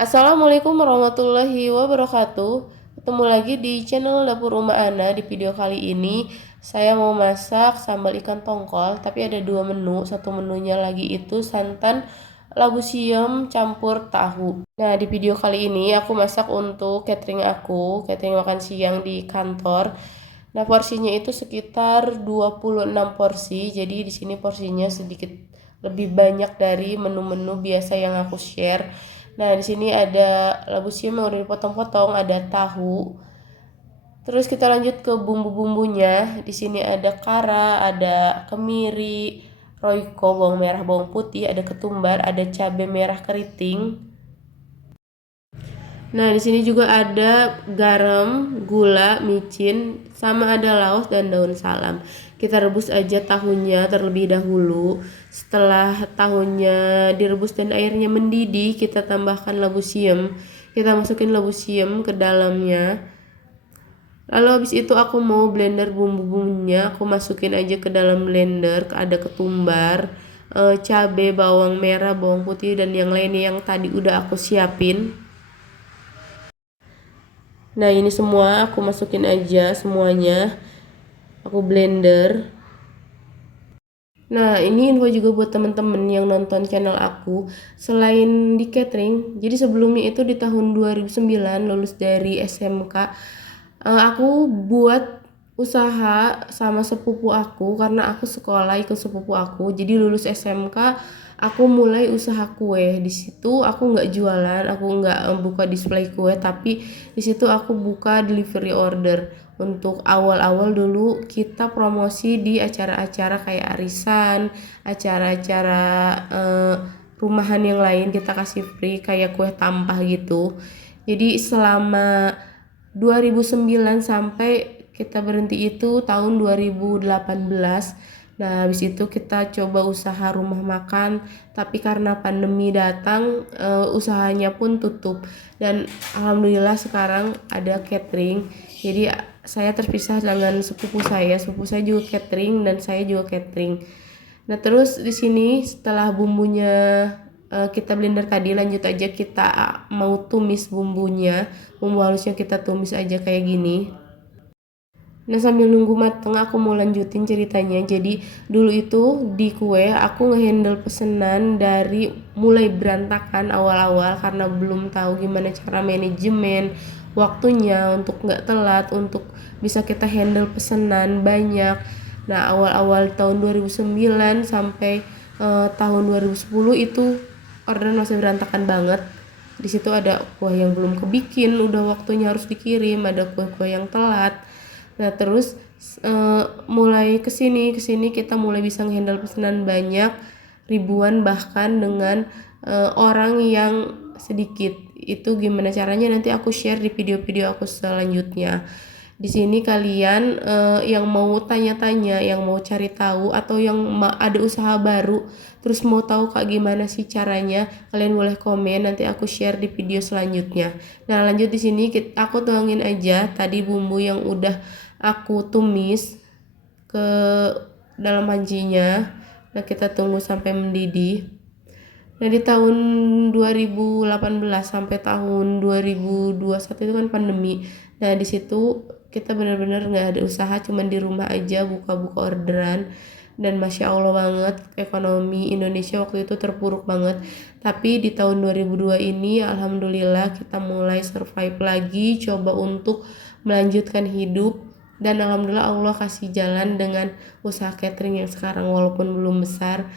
Assalamualaikum warahmatullahi wabarakatuh. Ketemu lagi di channel Dapur Uma Ana. Di video kali ini saya mau masak sambal ikan tongkol, tapi ada dua menu. Satu menunya lagi itu santan labu siam campur tahu. Nah, di video kali ini aku masak untuk catering makan siang di kantor. Nah, porsinya itu sekitar 26 porsi. Jadi di sini porsinya sedikit lebih banyak dari menu-menu biasa yang aku share. Nah, di sini ada labu siam yang udah dipotong-potong, ada tahu. Terus kita lanjut ke bumbu-bumbunya. Di sini ada kara, ada kemiri, roiko, bawang merah, bawang putih, ada ketumbar, ada cabai merah keriting. Nah, di sini juga ada garam, gula, micin, sama ada laos dan daun salam. Kita rebus aja tahunya terlebih dahulu. Setelah tahunya direbus dan airnya mendidih, kita tambahkan labu siam. Kita masukin labu siam ke dalamnya. Lalu habis itu aku mau blender bumbu-bumbunya, aku masukin aja ke dalam blender. Ada ketumbar, cabai, bawang merah, bawang putih, dan yang lainnya yang tadi udah aku siapin. Nah, ini semua aku masukin aja semuanya. Aku blender. Nah, ini info juga buat temen-temen yang nonton channel aku. Selain di catering, jadi sebelumnya itu di tahun 2009 lulus dari SMK, aku buat usaha sama sepupu aku karena aku sekolah ikut sepupu aku. Jadi lulus SMK, aku mulai usaha kue. Di situ aku nggak jualan, aku nggak buka display kue, tapi di situ aku buka delivery order. Untuk awal-awal dulu kita promosi di acara-acara kayak arisan, acara-acara rumahan yang lain kita kasih free kayak kue tampah gitu. Jadi selama 2009 sampai kita berhenti itu tahun 2018. Nah, habis itu kita coba usaha rumah makan, tapi karena pandemi datang, usahanya pun tutup. Dan alhamdulillah sekarang ada catering. Jadi saya terpisah dengan sepupu saya juga catering dan saya juga catering. Nah, terus di sini setelah bumbunya kita blender tadi, lanjut aja kita mau tumis bumbunya. Bumbu halusnya kita tumis aja kayak gini. Nah, sambil nunggu mateng aku mau lanjutin ceritanya. Jadi dulu itu di kue aku ngehandle pesenan dari mulai berantakan awal-awal karena belum tahu gimana cara manajemen waktunya untuk nggak telat, untuk bisa kita handle pesenan banyak. Nah, awal-awal tahun 2009 sampai tahun 2010 itu orderan masih berantakan banget. Di situ ada kue yang belum kebikin, udah waktunya harus dikirim, ada kue-kue yang telat. Nah, terus mulai kesini kita mulai bisa ngehandle pesanan banyak, ribuan bahkan dengan orang yang sedikit. Itu gimana caranya nanti aku share di video-video aku selanjutnya. Di sini kalian yang mau tanya-tanya, yang mau cari tahu atau yang ada usaha baru, terus mau tahu kak gimana sih caranya, kalian boleh komen nanti aku share di video selanjutnya. Nah, lanjut di sini aku tuangin aja tadi bumbu yang udah aku tumis ke dalam pancinya. Nah, kita tunggu sampai mendidih. Nah, di tahun 2018 sampai tahun 2021 itu kan pandemi. Nah, di situ kita benar-benar nggak ada usaha, cuman di rumah aja buka-buka orderan. Dan Masya Allah banget, ekonomi Indonesia waktu itu terpuruk banget. Tapi di tahun 2002 ini, Alhamdulillah kita mulai survive lagi, coba untuk melanjutkan hidup. Dan Alhamdulillah Allah kasih jalan dengan usaha catering yang sekarang walaupun belum besar,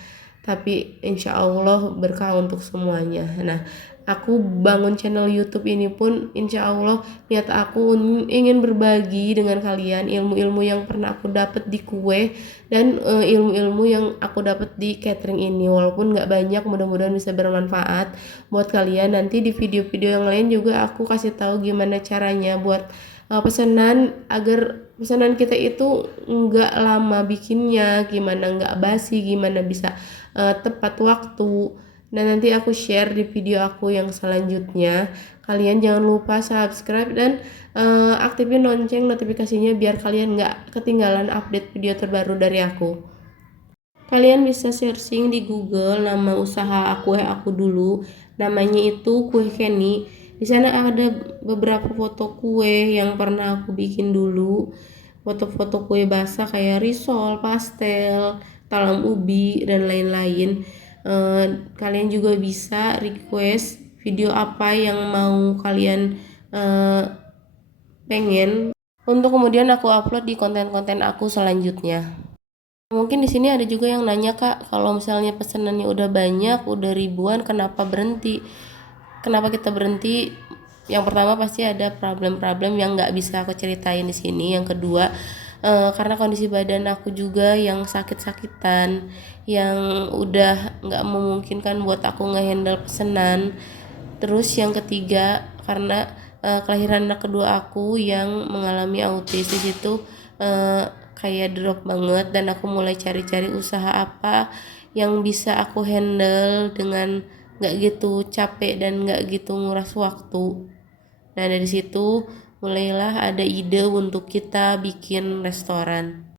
tapi insya Allah berkah untuk semuanya. Nah, aku bangun channel YouTube ini pun insya Allah niat aku ingin berbagi dengan kalian ilmu-ilmu yang pernah aku dapat di kue dan ilmu-ilmu yang aku dapat di catering ini. Walaupun nggak banyak, mudah-mudahan bisa bermanfaat buat kalian. Nanti di video-video yang lain juga aku kasih tahu gimana caranya buat pesanan agar pesanan kita itu nggak lama bikinnya, gimana nggak basi, gimana bisa tepat waktu. Dan nanti aku share di video aku yang selanjutnya. Kalian jangan lupa subscribe dan aktifin lonceng notifikasinya biar kalian nggak ketinggalan update video terbaru dari aku. Kalian bisa searching di Google nama usaha kue aku dulu. Namanya itu Kue Kenny. Di sana ada beberapa foto kue yang pernah aku bikin dulu. Foto-foto kue basah kayak risol, pastel, talam ubi dan lain-lain. Kalian juga bisa request video apa yang mau kalian pengen untuk kemudian aku upload di konten-konten aku selanjutnya. Mungkin di sini ada juga yang nanya, Kak, kalau misalnya pesanannya udah banyak, udah ribuan, kenapa berhenti? Kenapa kita berhenti? Yang pertama pasti ada problem-problem yang nggak bisa aku ceritain di sini. Yang kedua, karena kondisi badan aku juga yang sakit-sakitan, yang udah nggak memungkinkan buat aku ngehandle pesanan. Terus yang ketiga, karena kelahiran anak kedua aku yang mengalami autis, di situ kayak drop banget dan aku mulai cari-cari usaha apa yang bisa aku handle dengan nggak gitu capek dan nggak gitu nguras waktu. Nah dari situ mulailah ada ide untuk kita bikin restoran.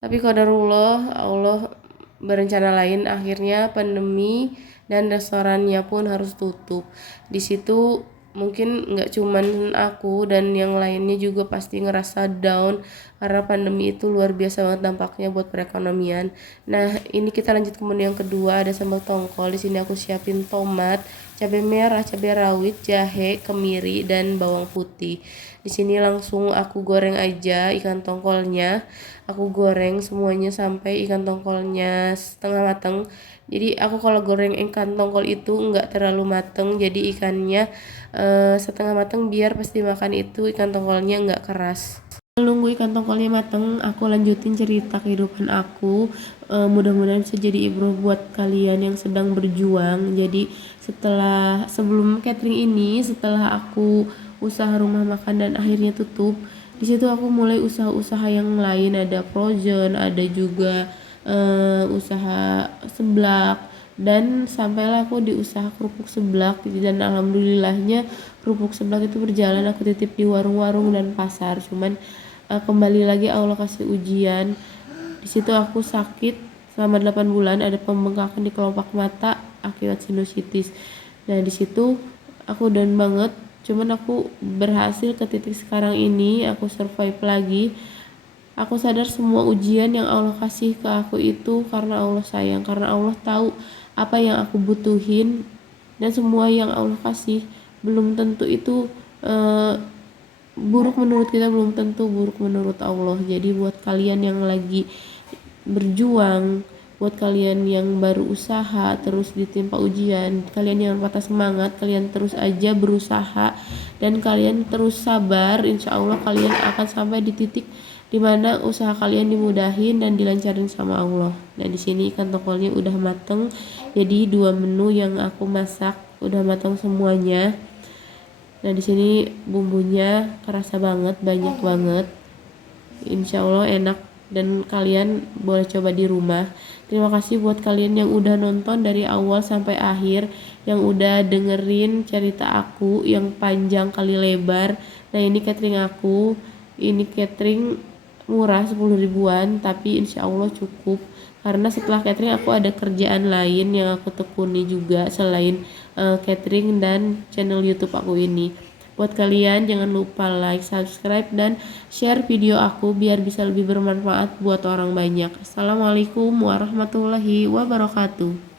Tapi qadarullah, Allah berencana lain, akhirnya pandemi dan restorannya pun harus tutup. Di situ mungkin nggak cuman aku dan yang lainnya juga pasti ngerasa down karena pandemi itu luar biasa banget dampaknya buat perekonomian. Nah, ini kita lanjut ke menu yang kedua, ada sambal tongkol. Di sini aku siapin tomat, cabai merah, cabai rawit, jahe, kemiri dan bawang putih. Di sini langsung aku goreng aja ikan tongkolnya. Aku goreng semuanya sampai ikan tongkolnya setengah mateng. Jadi aku kalau goreng ikan tongkol itu nggak terlalu mateng, jadi ikannya setengah mateng biar pas dimakan itu ikan tongkolnya nggak keras. Nunggu ikan tongkolnya mateng, aku lanjutin cerita kehidupan aku. Mudah-mudahan bisa jadi ibrah buat kalian yang sedang berjuang. Jadi sebelum catering ini, setelah aku usaha rumah makan dan akhirnya tutup, di situ aku mulai usaha-usaha yang lain, ada frozen, ada juga usaha seblak, dan sampailah aku di usaha kerupuk seblak. Dan alhamdulillahnya kerupuk seblak itu berjalan, aku titip di warung-warung dan pasar. Cuman kembali lagi Allah kasih ujian. Di situ aku sakit selama 8 bulan, ada pembengkakan di kelopak mata akibat sinusitis. Nah di situ aku down banget, cuman aku berhasil ke titik sekarang ini, aku survive lagi. Aku sadar semua ujian yang Allah kasih ke aku itu karena Allah sayang, karena Allah tahu apa yang aku butuhin, dan semua yang Allah kasih belum tentu itu buruk menurut kita, belum tentu buruk menurut Allah. Jadi buat kalian yang lagi berjuang, buat kalian yang baru usaha terus ditimpa ujian, kalian yang patah semangat, kalian terus aja berusaha dan kalian terus sabar, insya Allah kalian akan sampai di titik dimana usaha kalian dimudahin dan dilancarin sama Allah. Nah di sini ikan tongkolnya udah mateng, jadi 2 menu yang aku masak udah matang semuanya. Nah di sini bumbunya kerasa banget, banyak banget. Insya Allah enak dan kalian boleh coba di rumah. Terima kasih buat kalian yang udah nonton dari awal sampai akhir, yang udah dengerin cerita aku yang panjang kali lebar. Nah ini catering aku, ini catering murah 10 ribuan tapi insya Allah cukup, karena setelah catering aku ada kerjaan lain yang aku tekuni juga selain catering dan channel YouTube aku ini. Buat kalian jangan lupa like, subscribe, dan share video aku biar bisa lebih bermanfaat buat orang banyak. Assalamualaikum warahmatullahi wabarakatuh.